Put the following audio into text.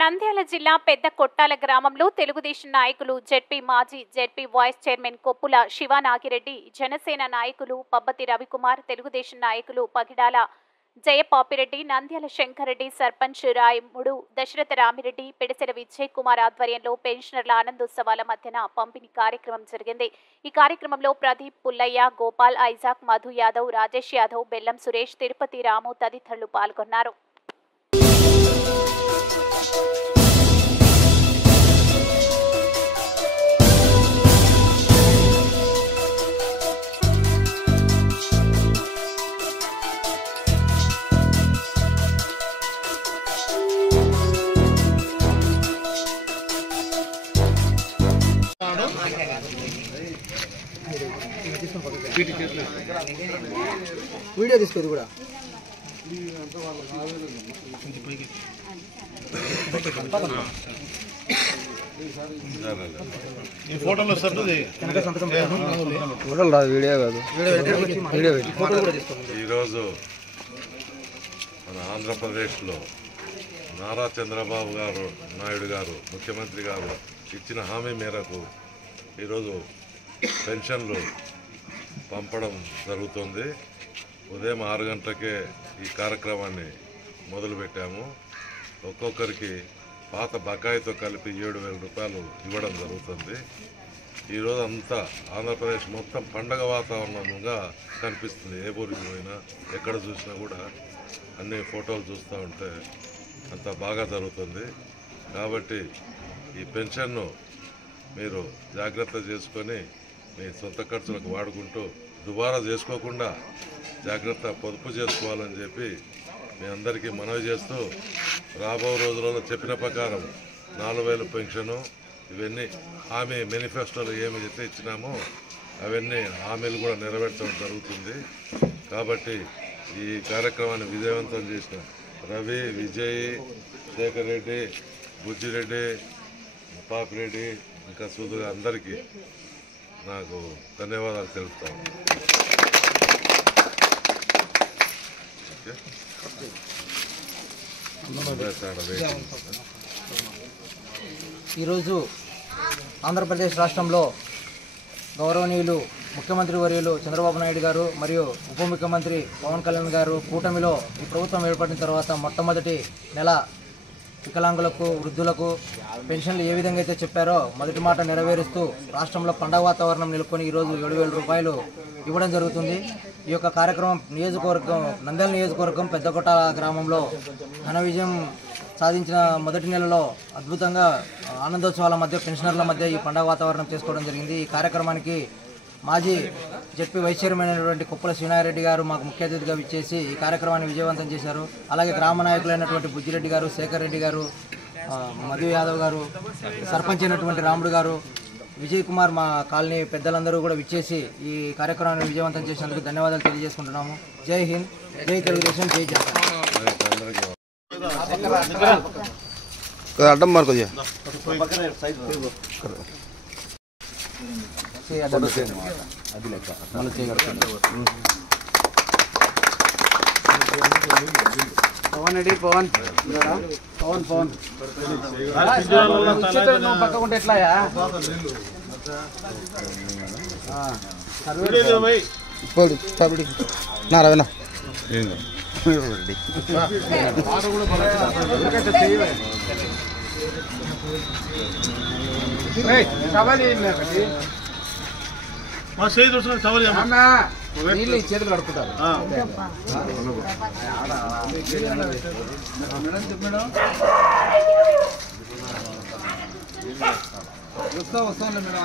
నంద్యాల జిల్లా పెద్ద కొట్టాల గ్రామంలో తెలుగుదేశం నాయకులు జెడ్పీ మాజీ ZP vice chairman Koppula Sivanagireddy, Janasena నాయకులు పబ్బతి రవికుమార్, తెలుగుదేశం నాయకులు పగిడాల జయపాపిరెడ్డి, నంద్యాల శంకరెడ్డి, సర్పంచ్ రాయముడు దశరథ రామిరెడ్డి, పెడిసెల విజయ్ కుమార్ ఆధ్వర్యంలో పెన్షనర్ల ఆనందోత్సవాల మధ్యన పంపిణీ కార్యక్రమం జరిగింది. ఈ కార్యక్రమంలో ప్రదీప్, పుల్లయ్య, గోపాల్, ఐజాక్, మధు యాదవ్, రాజేష్ యాదవ్, బెల్లం సురేష్, తిరుపతి రాము తదితరులు పాల్గొన్నారు. వీడియో తీసుకోదు కూడా ఫోటోలో వీడియో కాదు. ఈరోజు మన ఆంధ్రప్రదేశ్లో నారా చంద్రబాబు నాయుడు గారు ముఖ్యమంత్రి గారు ఇచ్చిన హామీ మేరకు ఈరోజు పెన్షన్లు పంపడం జరుగుతుంది. ఉదయం 6 గంటలకే ఈ కార్యక్రమాన్ని మొదలుపెట్టాము. ఒక్కొక్కరికి పాత బకాయితో కలిపి 7,000 రూపాయలు ఇవ్వడం జరుగుతుంది. ఈరోజు అంతా ఆంధ్రప్రదేశ్ మొత్తం పండగ వాతావరణంగా కనిపిస్తుంది. ఏ ఊరికి పోయినా ఎక్కడ చూసినా కూడా అన్ని ఫోటోలు చూస్తూ ఉంటే అంత బాగా జరుగుతుంది. కాబట్టి ఈ పెన్షన్ను మీరు జాగ్రత్త చేసుకొని మీ సొంత ఖర్చులకు వాడుకుంటూ దుబారా చేసుకోకుండా జాగ్రత్త పొదుపు చేసుకోవాలని చెప్పి మీ అందరికీ మనవి చేస్తూ, రాబో రోజులలో చెప్పిన ప్రకారం 4,000 పెన్షను ఇవన్నీ హామీ మేనిఫెస్టోలో ఏమి అయితే ఇచ్చినామో అవన్నీ హామీలు కూడా నెరవేర్చడం జరుగుతుంది. కాబట్టి ఈ కార్యక్రమాన్ని విజయవంతం చేసిన రవి, విజయ్, శేఖర్ రెడ్డి, బుజ్జిరెడ్డి, పాపిరెడ్డి ఇంకా సూదుగా అందరికీ నాకు ధన్యవాదాలు తెలుపుతాను. ఈరోజు ఆంధ్రప్రదేశ్ రాష్ట్రంలో గౌరవనీయులు ముఖ్యమంత్రి వర్యులు చంద్రబాబు నాయుడు గారు మరియు ఉప ముఖ్యమంత్రి పవన్ కళ్యాణ్ గారు కూటమిలో ఈ ప్రభుత్వం ఏర్పడిన తర్వాత మొట్టమొదటి నెల వికలాంగులకు, వృద్ధులకు పెన్షన్లు ఏ విధంగా అయితే చెప్పారో మొదటి మాట నెరవేరుస్తూ రాష్ట్రంలో పండగ వాతావరణం నెలకొని ఈరోజు 7,000 రూపాయలు ఇవ్వడం జరుగుతుంది. ఈ యొక్క కార్యక్రమం నంద్యాల నియోజకవర్గం పెద్దకొట్ట గ్రామంలో ఘన విజయం సాధించిన మొదటి నెలలో అద్భుతంగా ఆనందోత్సవాల మధ్య పెన్షనర్ల మధ్య ఈ పండగ వాతావరణం చేసుకోవడం జరిగింది. ఈ కార్యక్రమానికి మాజీ జెడ్పీ వైస్ చైర్మన్ అయినటువంటి కొప్పుల శివనాగిరెడ్డి గారు మాకు ముఖ్య అతిథిగా విచ్చేసి ఈ కార్యక్రమాన్ని విజయవంతం చేశారు. అలాగే గ్రామ నాయకులైనటువంటి బుజ్జిరెడ్డి గారు, శేఖర్ రెడ్డి గారు, మధు యాదవ్ గారు, సర్పంచ్ అయినటువంటి రాముడు గారు, విజయ్ కుమార్, మా కాలనీ పెద్దలందరూ కూడా విచ్చేసి ఈ కార్యక్రమాన్ని విజయవంతం చేసినందుకు ధన్యవాదాలు తెలియజేసుకుంటున్నాము. జై హింద్, జై తెలుగుదేశం, జై జనసేన. అడ్డం మార్కు అది లెక్క మళ్ళీ చేయగలుగుతాను. పవన్ రెడ్డి, పవన్ పవన్ పక్కకుంటే ఎట్లాయా నా రవేనా చేతులు కడుపుతారు. వస్తాను మేడం.